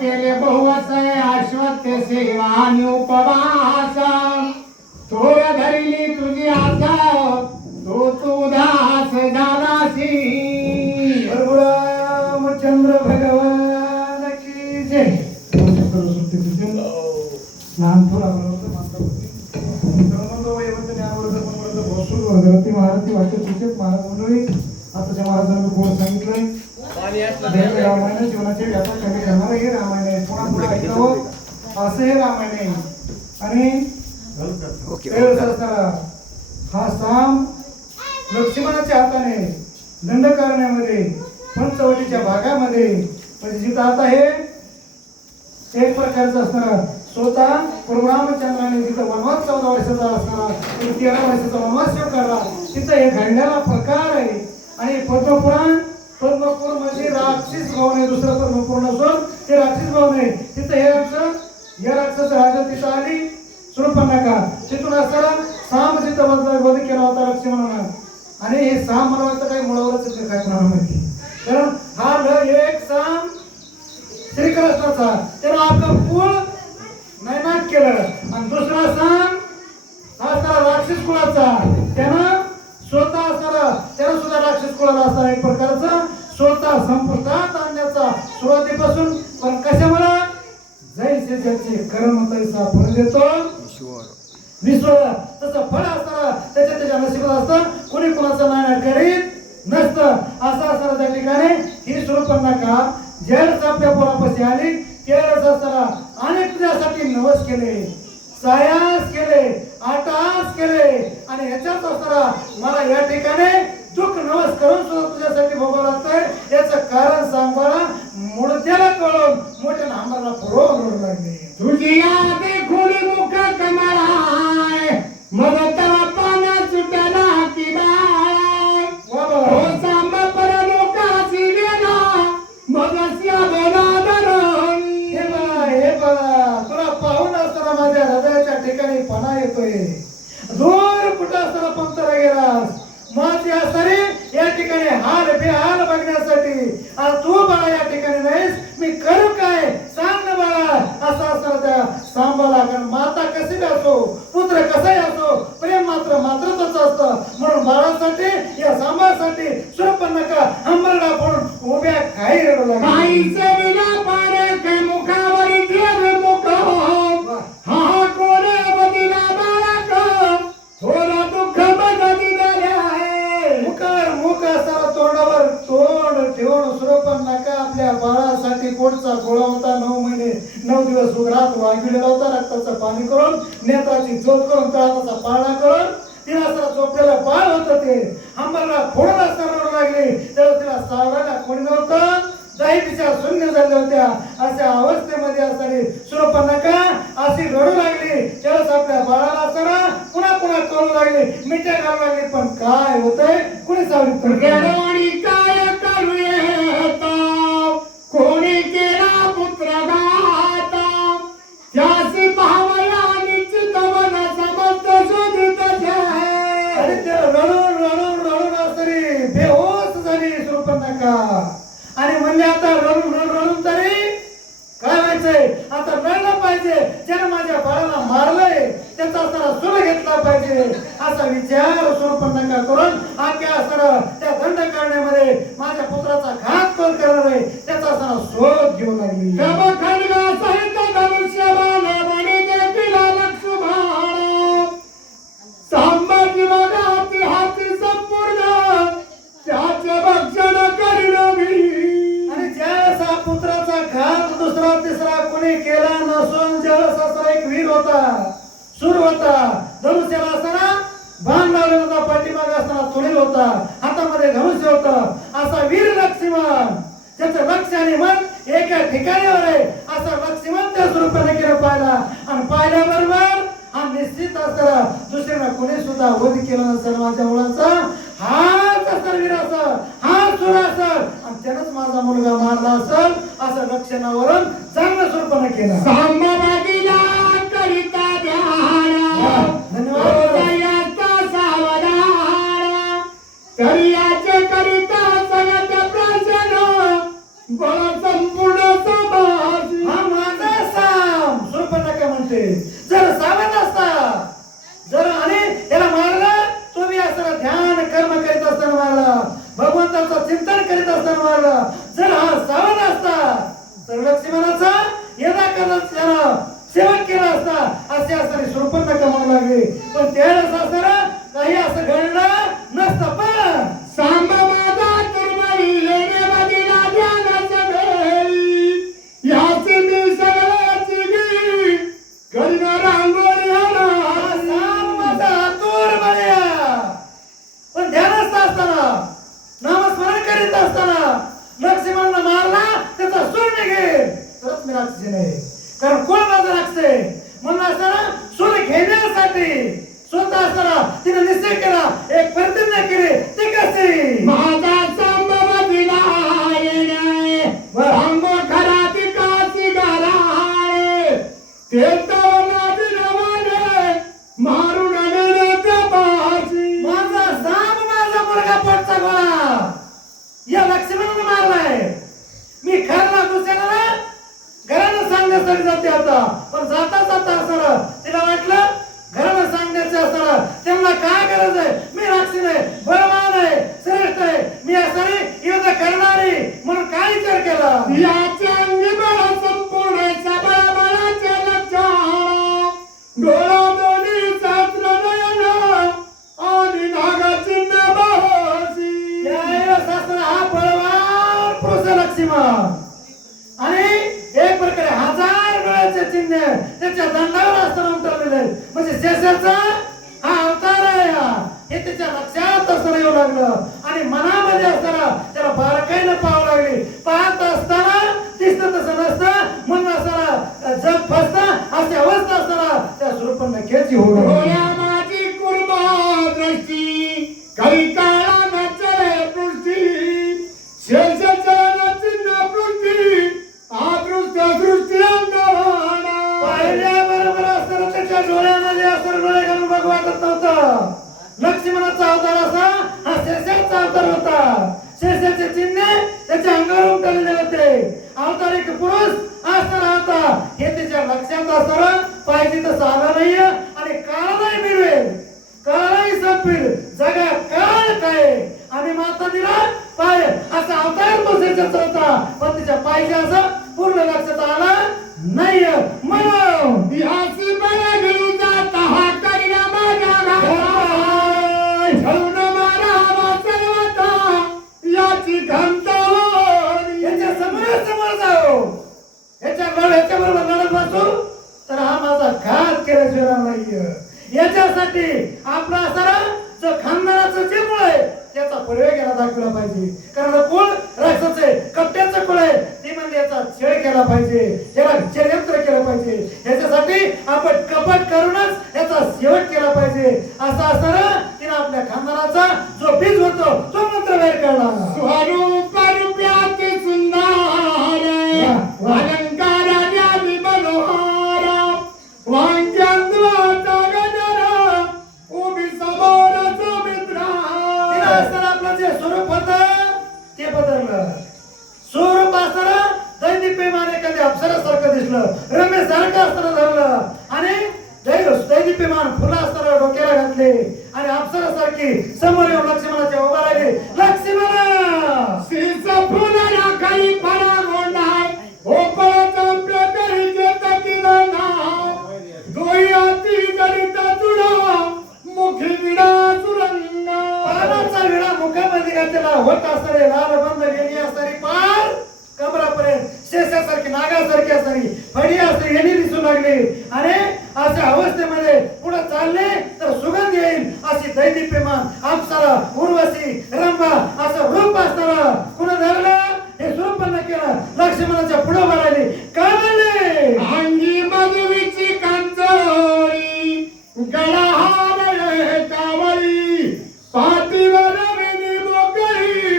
केले बहुवसय अश्वत्थ सेवा आणि उपवास थोर धरली तुझी आशा तू दास झालासी रामचंद्र भगवान की जय. लहान थोर महारथी वाक्य सूचक महाराज मंडळी आताच्या महाराजांनी कोण सांगितलंय रामायण जीवनाची व्याख्या कमी करणार हे रामायण आहे. पुन्हा पुढे ऐकावं असं हे रामायण आहे. आणि हा साम लक्ष्मणाच्या हाताने दंड करण्यामध्ये पंचवटीच्या भागामध्ये म्हणजे जिथं आता हे एक प्रकारचं असणार स्वतः रामचंद्राने तिथं वनवास 14 वर्षाचा असणारा 13 वर्षाचा वनवास स्वीकारला तिथं हे घडलेला प्रकार आहे. आणि पद्मपूर म्हणजे राक्षस भवन आहे. दुसरं पद्मपूर नसून ते राक्षस भवन आहे. तिथं हे राक्षस राजा तिथं आली शूर्पणखा तिथून असताना साम तिथं वध केला होता लक्ष्मणानं. आणि हे साम मला वाटतं काही मुळावरच काय कोणाला माहिती कारण हा एक साम श्रीकृष्णाचा त्यानं आपलं कुळ नैनाट केलं आणि दुसरा साम हा असणारा राक्षस कुळाचा त्यानं स्वतः असणारा त्यानं सुद्धा राक्षस कुळाला असणारा एक प्रकारचा स्वतः संपुष्टात आणण्याचा सुरुवातीपासून पण कशामुळे जैसे ज्याचे कर्म तैसा फळ देतो विश्वाला तसं फळ असणारा त्याच्या नशिबात असतं. कोणी कोणाचं नायनाट करीत नसतं असं असणारा त्या ठिकाणी ही शूर्पणखा ज्यावेळेस आपल्या पोरापाशी आली त्यावेळेस असताना अनेक तुझ्यासाठी नवस केले सायास केले आटास केले आणि ह्याच्यात असताना मला या ठिकाणी दुःख नवस करून सुद्धा तुझ्यासाठी भोगावं लागतंय याचं कारण सांग मला. मुडद्याला कळून मोठ्या नांबरला पुरवून लागले तुझी यादे खुली मुख कमळाय मग तवा पाना सुटला की बाय हो सांब पर लोकाची वेला मग स्या बोला धरून हे बघा तुला पाहून असताना माझ्या हृदयाच्या ठिकाणी पणा येतोय. दूर कुठं असताना पंक्तरा गेलास माझी असणारी या ठिकाणी हाल बेहाल बघण्यासाठी आज तू बाळा या ठिकाणी नाहीस मी करू काय सांग ना बाळा असं असताना त्या सांभाळा कारण माता कशी असो पुत्र कसाही असो प्रेम मात्र मात्रच असतं. म्हणून बाळासाठी या सांभाळासाठी शूर्पणखा हंबरडा फोडून उभ्या काही रडू लागल्या. काहीचे विना पारे के मुखावर देव मुख हा कोणे बदिला बाळक थोडा दुःख बदली झाले मुखावर मुख असताना तोंडावर तोंड ठेवून शूर्पणखा आपल्या बाळासाठी पोटचा गोळा होता 9 महिने 9 दिवस उघरात वागिलेला होता. रक्ताचं पाणी करून नेत्राची ज्योत करून तळाचा पाळणा करून तिला असताना झोपलेलं बाळ होतं ते अंबरला फोडून असताना रडू लागले. तेव्हा तिला सावरायला कोणी नव्हतं. जाई तिच्या शून्य झाल्या होत्या. अशा अवस्थेमध्ये असताना शूर्पणखा अशी रडू लागली. तेव्हाच आपल्या बाळाला असताना पुन्हा करू लागली मिठ्या घालू लागली. पण काय होतंय कुणी सांगितलं आणि काय करूया कोणी केला पुत्र घाता त्यासी पाहावया निश्चित मन समस्त शोधित आणि ते रडून असतरी बेहोश झाली शूर्पणखा. आणि म्हणले आता रडून तरी काय व्हायचंय आता रडलं पाहिजे ज्याने माझ्या बाळाला मारलंय त्याचा असणारा सूर घेतला पाहिजे असा विचार शूर्पणखा करून आख्या असणारा त्या दंड करण्यामध्ये माझ्या पुत्राचा घात कोण करणार आहे त्याचा असणारा शोध घेऊ लागली. खडगा सहित धनुष्यबाण मणी देखील लक्ष्मण संभाजी हाती हाती संपूर्ण त्याचे भक्षण करीन मी. आणि ज्यावेळेस हा पुत्राचा घात दुसरा तिसरा कोणी केला नसून ज्यावेळेस असा एक वीर होता सूर होता धनुष्याला असताना बाण लावलेला होता पाठीमागे असताना तुळी होता हातामध्ये धनुष्य होतं असा वीर लक्ष्मण ज्याचं लक्ष आणि मन एका ठिकाणावर आहे असा लक्ष्मण त्या शूर्पणखेला पाहिला. आणि पाहिल्याबरोबर हा निश्चित असताना दुसऱ्याला कोणी सुद्धा वध केला नसेल माझ्या मुलाचा हाच असणार वीर असेल हा सूर असेल आणि त्यानंच माझा मुलगा मारला असेल असं लक्षणावरून चांगलं शूर्पणखेला सामबादीला करिता ध्यान धन्यवाद सावधान तरियाचे करिता सगळ्यात प्रसन्न बळ संपूर्ण समाज चिंतन करीत असताना मारलं. जर हा सावध असता तर लक्ष्मणाचा यदा कदाचित सेवन केला असता. असे असताना शूर्पणखा म्हणू लागली. पण त्यावेळेस असताना काही असं घडलं नसतं. पण सांबा माझा तुरमळी येणे बदिला ध्यानाच्या वेळी. याची मी सगळ्याची गी करीना रांगोळी आला. सांब माझा तूर बळ्या. पण ध्यानस्थ असताना नामस्मरण करीत असताना लक्ष्मणाला मारला त्याचा सूर निघेल तरच मी राक्षसी नाही. कारण कोण माझा राक्षस आहे म्हणून असताना सूर घेण्यासाठी स्वतः असताना तिने निश्चय केला. एक प्रतिज्ञा केली. ती कशी? माझा सांबा बदिला येणे रांगो खरा तिकाची गराळे. ते तवना दिनवाने मारून नेणे त्या बाशी. माझा सांब माझा मुलगा पोटचा गोळा या लक्ष्मणाने मारलाय. मी खरला दुसऱ्याला घरानं सांगण्यासाठी जाते आता. पण जाता जाता असणार तिला वाटलं घरानं सांगण्याचं असणार त्यांना काय गरज आहे. मी राक्षसी आहे, बळवान आहे, श्रेष्ठ आहे, मी असणारी युद्ध करणारी म्हणून काय विचार केला. याच्या अंगी बळ संपूर्ण सबळ बळाचे लक्षण. डोळा दोन्ही शास्त्र नयन आणि नागचिन्ह बहसी. यावेळेस असताना हा बळवान पुरुष लक्ष्मण आणि एक प्रकारे 1000 डोळ्याचे चिन्ह त्याच्या दंडावर असताना उतरलेले आहेत. म्हणजे शेषाचा हा अवतार आहे. हे त्याच्या लक्षात असताना येऊ लागलं आणि मनामध्ये असताना त्याला बारकाईनं पाहावं लागली. पाहत असताना दिसतं तसं नसतं म्हणून असताना जग फसतं अशी अवस्था असताना त्या शूर्पणखेची होऊ लागली. डोळ्या माझी कुर्मा दृष्टी काही काळा नचले पृष्टी. शेषचरण चिन्ह पृष्टी आदृष्ट दृष्टी अंगवाना. पाहिल्याबरोबर असताना त्याच्या डोळ्यामध्ये असताना डोळे घालून बघ वाटत नव्हतं. लक्ष्मणाचा अवतार असा हा शेषाचा अवतार होता. शेषाचे चिन्ह त्याच्या अंगावर उमटलेले होते. अवतार एक पुरुष असताना होता हे त्याच्या लक्षात असताना पाहिजे तसं आलं नाही आणि काळालाही मिळवेल काळाही संपेल. जगात काळ काय आणि माता दिला पाय असा अवतार तो शेषाचा होता. पण तिच्या पाहिजे असं पूर्ण लक्षात आलं नाही. म्हणून याची बळ घेऊ जाता हा करीना माझ्या घरात. झळून मारावा सर्वता याची घंटावरी. याच्या समोर जाऊ याच्या बरोबर लढत बसू तर हा माझा घात केल्याशिवाय नाहीये. याच्यासाठी आपला असणारा जो खानदानाचं जे मुळ आहे त्याचा परिवेग याला दाखवला पाहिजे. कारण कुळ राक्षस आहे, कपट्याचं कुळ आहे. ती म्हणजे याचा छळ केला पाहिजे, याला षडयंत्र केलं पाहिजे. याच्यासाठी आपण कपट करूनच याचा शेवट केला पाहिजे. असं असताना तिने आपल्या खानदानाचा जो बीज होतो तो मंत्र बाहेर काढला. स्वरूप रूप्याचे सुंदर अलंकाराने मनोहर. वांग्याचा गजर उभी समोरच मित्रा. तिला असताना आपलं जे स्वरूप होतं ते बदललं. स्वरूप असताना दैदिप्यमान एखाद्या अप्सरासारखं दिसलं, रमेशसारखं असताना धरलं आणि दैदिप्यमान फुलं असताना डोक्याला घातले आणि अप्सरासारखी समोर येऊन लक्ष्मणाच्या उभा राहिले. लक्ष्मण शीर्ष फुलाला काही फळा गोंडाय. भोपळाचा प्रकरी घेतकीला नाव. डोळ्याची दलित तुडा मुखी विडा सुरंगा. पानाचा विडा मुखामध्ये घातलेला होत असणारे लाल बंद गेली असणारी पार कमरापर्यंत शेषासारखी नागासारखी असणारी फडी असणारी यांनी दिसू लागली आणि अशा अवस्थेमध्ये पुढे चालले तर सुगंध येईल अशी दैदिप्यमान अप्सरा उर्वशी रंभा असं रूप असणारा कुणा धरलं हे स्वरूपानं केलं. लक्ष्मणाच्या पुढे भरायली काय म्हणले. अंगी मधुवीची कांचोरी गळा हारळे कावळी. पाठीवर विनी मोकळी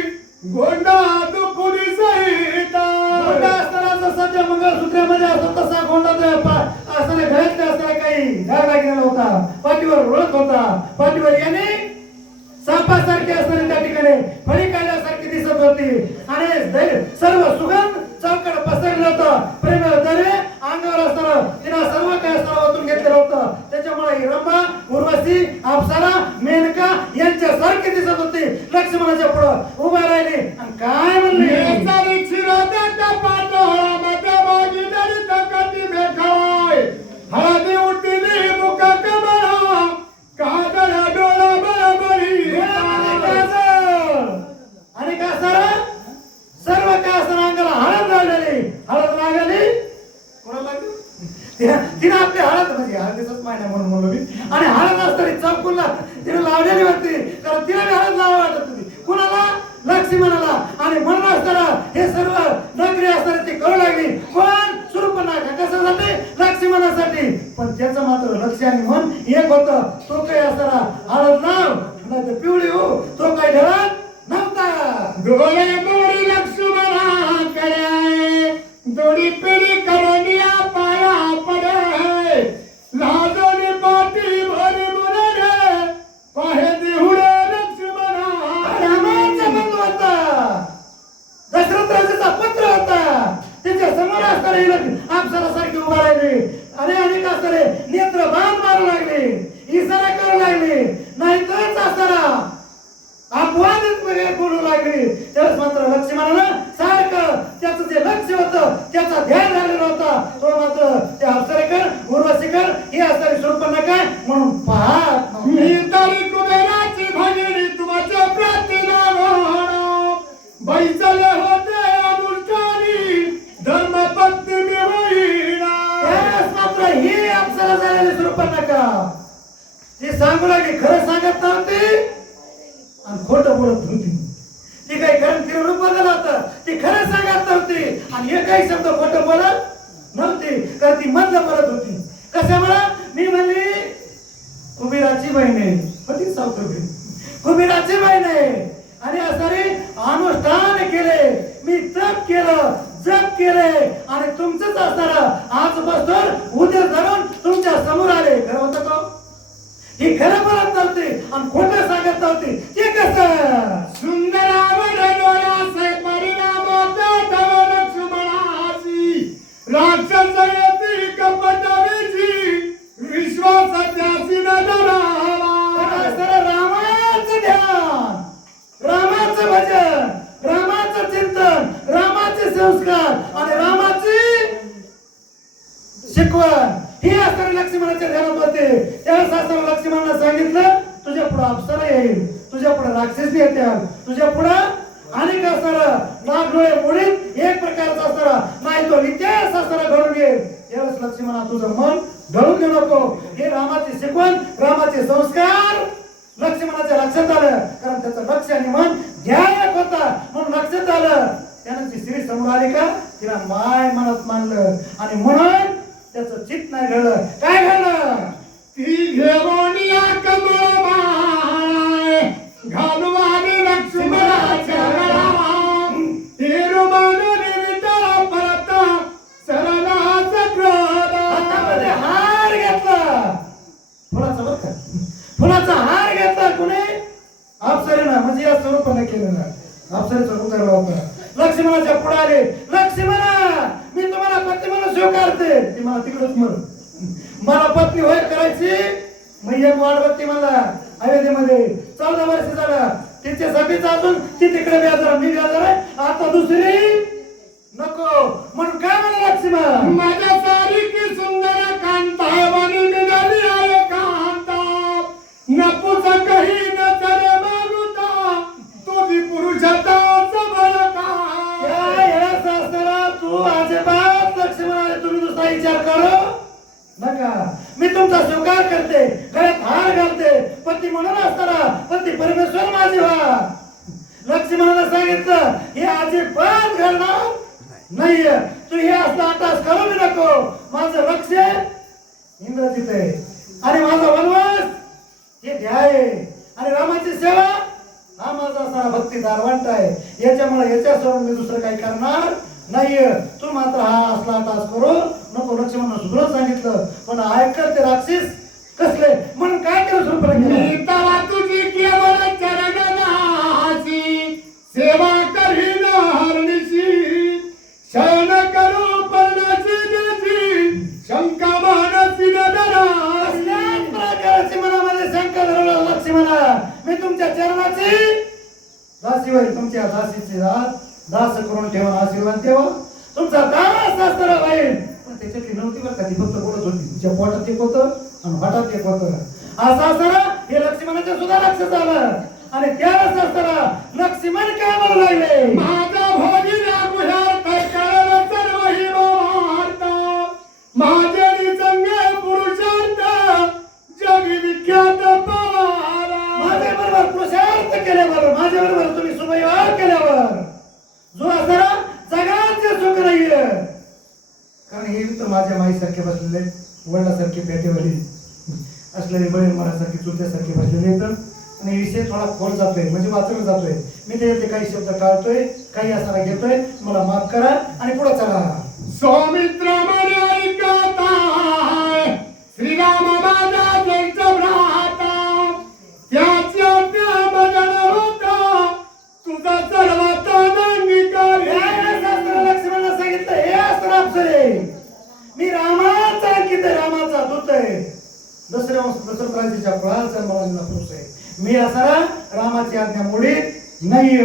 गोंडा दुखुरी सहिता. गोंडा असताना जसा त्या मंगळसूत्रामध्ये असतो तसा गोंडा असताना घरातले असताना काही धागा गेलेला होता. पाठीवर रोळत होता. पाठीवर याने सापासारखी असणारी त्या ठिकाणी फळी काढल्यासारखी दिसत होती आणि सर्व सुगंध चौकड पसरलं होतं. प्रेम दर्वे अंगावर असताना तिला सर्व काय असताना ओतून घेतलेलं होतं. त्याच्यामुळे ही रंभा उर्वशी अप्सरा मेनका यांच्यासारखी दिसत होती. लक्ष्मणाच्या पुढं उभा उभा राहिले आणि काय म्हणले येसारी चिरोदक पातोळामध्ये माझी दलित कटी बेखवाय हळदी उठली मुख कमळा काजळ डोळा बळबळी आणि का सर्व काय असं अंगाला हळद लागली कोणाला लागली तिने आपली हळद म्हणजे हळदीचाच महिना म्हणून म्हणलो मी आणि हळद असताना चौकूनला तिने लावलेली होती कारण तिला हळद लावा वाटत होती कुणाला लक्ष्मणाला आणि म्हणून असताना हे सर्व नगरी असताना ती करू लागली पण शूर्पणखा कशासाठी लक्ष्मणासाठी पण त्याचं मात्र लक्ष आणि मन एक होतं तो काही असताना हळद लाव नाही तर पिवळी हो तो काही ढळत नव्हता डोळे मोडी लक्ष्मणाकडे दोडी पिढी करण्या पाया पडे लाजोनी पाठी भरी मुरडे पाहे देहुडे लक्ष्मणा रामाचा बंधू होता दशरथ राजाचा पुत्र होता त्याच्या समोर असणारे अप्सरासारखी उभा राहिली अनेक असणारे नेत्र बाण मारू लागले इशारा करू लागले नाहीतरच असताना अपवादित बोलू लागली त्यावेळेस मात्र लक्ष्मणानं सारखं त्याचं जे लक्ष होतं त्याचा ध्यान झालेला होता तो मात्र त्या अप्सरेकर उर्वशीकर हे असणारी शूर्पणखा म्हणून पाहत मी तरी कुबेराची भगिनी तुमच्या प्रतिनाम बैसले होते अनुष्ठानी धर्मपत्नी मी होईना त्यावेळेस मात्र ही अप्सरा झालेली शूर्पणखा ती सांगू लागली खरं सांगत नव्हती आणि खोटं बोलत होती ती काही खरं तिने रूप बदललं होतं ती खरं सांगत नव्हती आणि एकही शब्द खोटं बोलत नव्हती कारण ती मधलं बोलत होती कशामुळे मी म्हणली कुबेराची बहीण आहे पण ती सावत्र कुबेराची बहीण आहे आणि असणारे अनुष्ठान केले मी तप केलं जप केले आणि तुमचंच असणारं आज बसतो उद्या धरून तुमच्या समोर आले खरं होतं का ही खरं बोलत नव्हती आणि खोटं सांगत नव्हती ते कसं सुंदरावर डोळ्याचे परिणाम होते लक्ष्मणाची राक्षस येती कपटवीची विश्वासाची रामाचं ध्यान रामाचं भजन रामाचं चिंतन रामाचे संस्कार आणि रामाची शिकवण ही असणारे लक्ष्मणाच्या ध्यानात होते त्यावेळेस असणाऱ्या लक्ष्मणाला सांगितलं तुझ्या पुढे अप्सरा येईल तुझ्या पुढे राक्षस येतील तुझ्या पुढे अनेक असणारा नाग डोळे मोडीत एक प्रकारचा असणारा नाही तो इतिहास असणारा घडून येईल यावेळेस लक्ष्मणा तुझं मन ढळून घेऊ नको हे रामाची शिकवण रामाचे संस्कार लक्ष्मणाच्या लक्षात आलं कारण त्याचं लक्ष आणि मन ध्यान होता म्हणून लक्षात आलं त्यानं ती स्त्री समोर आली का तिला माय मनात मानलं आणि म्हणून त्याचं चित्त नाही घडलं काय घडलं ती घेवोनिया कमळ माय घालवाने लक्ष्मणाच्या गळा हिरुमानुनी विटा परत सरलाचा क्रोध हातामध्ये हार घेतला फुलाचा बरं का फुलाचा हार घेतला कुणी अप्सरेनं म्हणजे या स्वरूपाने केलेला अप्सरेचा उतरला होता लक्ष्मणाच्या पुढे आले लक्ष्मणा मी तुम्हाला पत्नी म्हणून स्वीकारते ती मला तिकडच मर मला पत्नी होय करायची मग एक वाट बघते मला अयोध्येमध्ये 14 वर्ष झालं तिच्यासाठीच अजून ती तिकडे व्याजरा मी व्याजरा आता दुसरी नको म्हणून काय म्हणा लक्ष्मण माझ्या सारी सुंदर कांता वाणी निघाली आहे कांता नपुस काही न चले मागुता तो बी पुरुषाचा सबळ तू अजिबात लक्ष्मणाने तुम्ही दुसरा विचार करो नका मी तुमचा स्वीकार करते गळ्यात हार घालते पती म्हणून असताना पती परमेश्वर माझी व्हा लक्ष्मणाला सांगितलं हे अजिबात घडणार नाहीये तू हे असला आटास करू नको माझं लक्ष इंद्रजित आहे आणि माझा वनवास हे ध्याय आणि रामाची सेवा हा माझा असा भक्ती दारवंट आहे याच्यामुळे याच्या सोडून मी दुसरं काही करणार नाहीये तू मात्र हा असला तास करू नको लक्ष्मण सुधरून सांगितलं पण ऐकत ते राक्षस कसले म्हणून काय करू सुरू तुझी केवळ चरणदासी सेवा करीन हरणीची शरण करू पर्णाची देशी शंका मानसी प्रकारची मनामध्ये शंका धरवला लक्ष्मणा मी तुमच्या चरणाची दासी होईल तुमच्या दासीचे दास करून ठेवा आशीर्वाद ठेवा तुमचा दास असणार होईल पण त्याच्यातली नव्हती बरं का ती फक्त बोलत होती तिच्या पोटात एक होतं आणि हातात एक होतं असं असताना हे लक्ष्मणाच्या सुद्धा लक्ष झालं आणि त्यावेळेस असताना लक्ष्मण काय म्हणू लागले माझा भोगी राघुहार काय करायला सर्व ही भावार्थ माझे निसंगे पुरुषार्थ जग विख्यात पवारा माझ्या बरोबर पुरुषार्थ केल्यावर माझ्या बरोबर तुम्ही सुमयवार केल्यावर जो असताना जगाचे सुख नाहीये कारण हे तर माझ्या माईसारखे बसलेले वडिलासारखे पेटेवरी असलेले बहीण मनासारखी चुलत्यासारखे बसलेले येतं आणि विषय थोडा खोल जातोय म्हणजे वाचून जातोय मी त्याच्यातले काही शब्द टाळतोय काही असताना घेतोय मला माफ करा आणि पुढे चला सौमित्र म्हणे ऐकता श्रीराम माझा जयचा भ्राता त्याच्या भजन होता तुझा सर्वात लक्ष्मणाला सांगितलं हे असतं अप्सरे मी रामाचा अंकित आहे रामाचा दूत आहे दशरथराजाच्या कुळाचा मला पुरुष आहे मी असा रामाची आज्ञा मोडीत नाही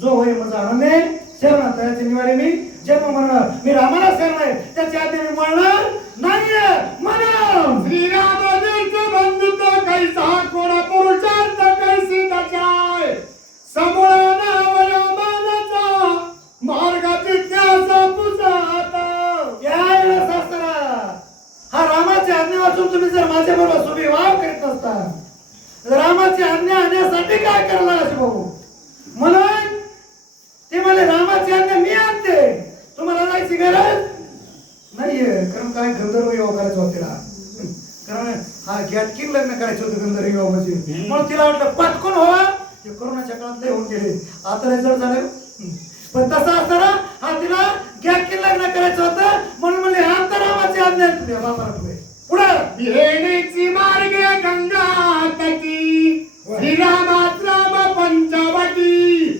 जो होय माझा आनंद आहे शरण त्याची निवारी मी जन्म म्हणणार मी रामाला शरण आहे त्याची आज्ञा मी म्हणणार नाही म्हणून श्रीराम देवचा बंधुत्व कैसा कोणा पुरुषार्थ कैसी दशाय समोर नाव रामाचा मार्गाची त्याचा पुसाता या शास्त्रा हा रामाची आज्ञा वाचून तुम्ही जर माझ्या बरोबर सुविवाह करीत नसता रामाची आज्ञा आणण्यासाठी काय करणार असे भाऊ म्हणून ते मला रामाची आज्ञा मी आणते तुम्हाला जायची गरज नाहीये कारण काय गंधर्व विवाह करायचं होतं तिला कारण हा गॅटकिंग लग्न करायचं होतं गंधर्व विवाह म्हणजे म्हणून तिला वाटलं पटकन व्हावा हे कोरोनाच्या काळात लय होऊन गेले आता लय जड झालं पण तसं असताना हा तिला गॅटकिंग लग्न करायचं होतं म्हणून म्हणले हा तर रामाची आज्ञा आणते बाबा पुढे येण्याची मार्गे गंगा तटी श्रीरामात राम पंचवटी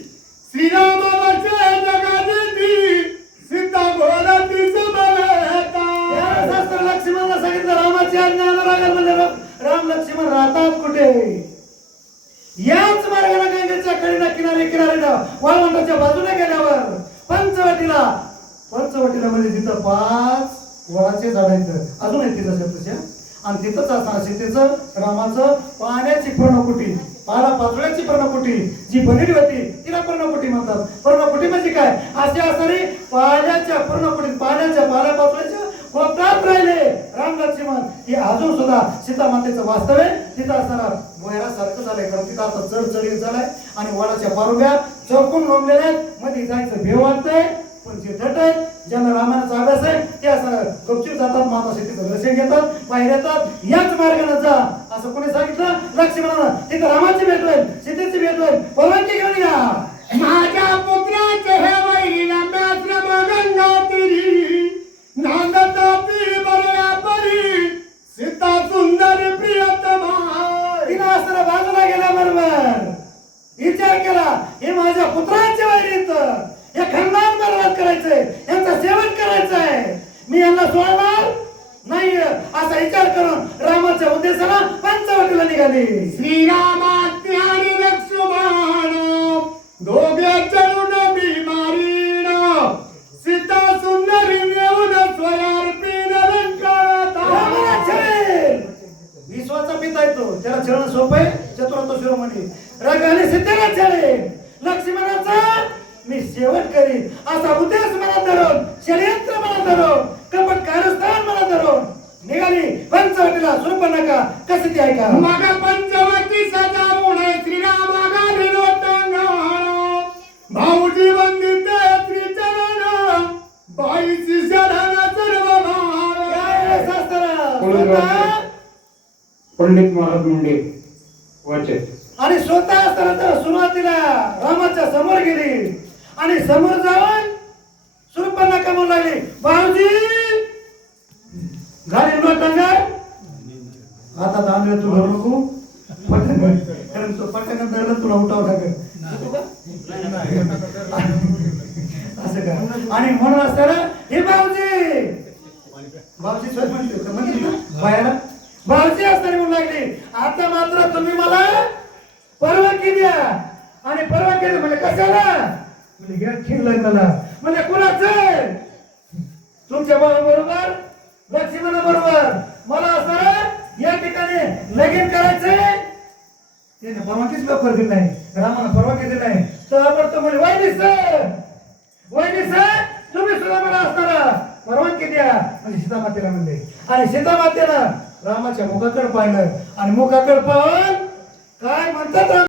श्रीराम वचे जगदिती सीता घोरती सुबलता शास्त्र लक्ष्मणाला सांगितलं रामाची आज्ञा आणायला लागेल म्हणजे राम लक्ष्मण राहतात कुठे याच मार्गाने गंगेच्या कडेला किनारे वाळवंटाच्या बाजूने गेल्यावर पंचवटीला मध्ये तिथं 5 वडाचे झाड आहेत अजून आहेत तिथं शब्दच्या आणि तिथंच असणार सीतेचं रामाचं पाण्याची पर्णकुटी पाचोळ्याची पर्णकुटी जी बनली होती तिला पर्णकुटी म्हणतात पर्णकुटी म्हणजे काय असे असणारी पाण्याच्या पर्णकुटीत पाण्याच्या पाचोळ्याच्या कोपऱ्यात राहिले राम लक्ष्मण हे अजून सुद्धा सीता मातेचं वास्तव आहे तिथं असणारा वैरासारखं झालंय कारण तिथं आता चढ झालाय आणि वडाच्या पारुंब्या चौकून लोंबलेल्या आहेत मध्ये जायचं भेव वाटतंय पण जे थट आहेत ज्यांना रामायणाचा अभ्यास आहे ते असं गपचूप जातात माता सीतेचं दर्शन घेतात बाहेर येतात याच मार्गाने जा असं कोणी सांगितलं लक्ष्मणाला तिथं रामाची भेट होईल सीतेची भेट होईल परवानगी घेऊन या माझ्या पुत्राचे हे वैरीला आश्रम गंगा तिरी नांदता पी बऱ्या परी सीता सुंदर प्रियतमा तिनं असताना बाजूला गेल्याबरोबर विचार केला हे माझ्या पुत्राचे वैरीत हे खंडान बरबाद करायचंय यांचं सेवन करायचंय मी यांना सोडणार नाही असा विचार करून रामाच्या उद्देशाला पंचवटीला निघाली श्रीरामात्य आणि लक्ष्मण दोघे चढून बिमारीण सीता सुंदरी नेऊन स्वयार्पीन विश्वाचा पिता येतो त्याला छळणं सोपं आहे चतुरार्थ शिरोमणी रागाने सीतेला छळे लक्ष्मणाचा मी शेवट करीन असा उद्देश मला धरून षडयंत्र मला धरून कपट कारस्थान मला धरून निघाली पंचवटीला शूर्पणखा कसे ते ऐका मग पंचवटी सजावून श्रीराम गाली लोटंगण भाऊजी वंदिते त्रिचरण बाईची शरण सर्व भार शास्त्र पंडित महाराज मुंडे वाचे आणि स्वतः असताना तर सुरुवातीला रामाच्या समोर गेली आणि समोर जाऊन शूर्पणखा म्हणू लागली भाऊजी घाली लोटंगण आता तांदळ तू घालू नको कारण तो पटकन धरलं तुला उठाव लागेल असं का आणि म्हणून असताना हे भाऊजी स्वतः म्हणते बायाला भाऊजी असताना म्हणू लागली आता मात्र तुम्ही मला परवानगी द्या आणि परवा केलं म्हणजे कशाला म्हणजे घ्या खिल्लंय त्याला म्हणजे कुणाचं तुमच्या बरोबर लक्ष्मणाबरोबर मला असं या ठिकाणी लगीन करायचंय त्याने परवानगीच लवकर दिली नाही रामाला परवानगी दिली नाही तर आपण तो म्हणजे वहिनी सर तुम्ही सुद्धा मला असताना परवानगी द्या म्हणजे सीतामातेला म्हणले आणि सीतामातेला रामाच्या मुखाकडे पाहिलं आणि मुखाकडे पाहून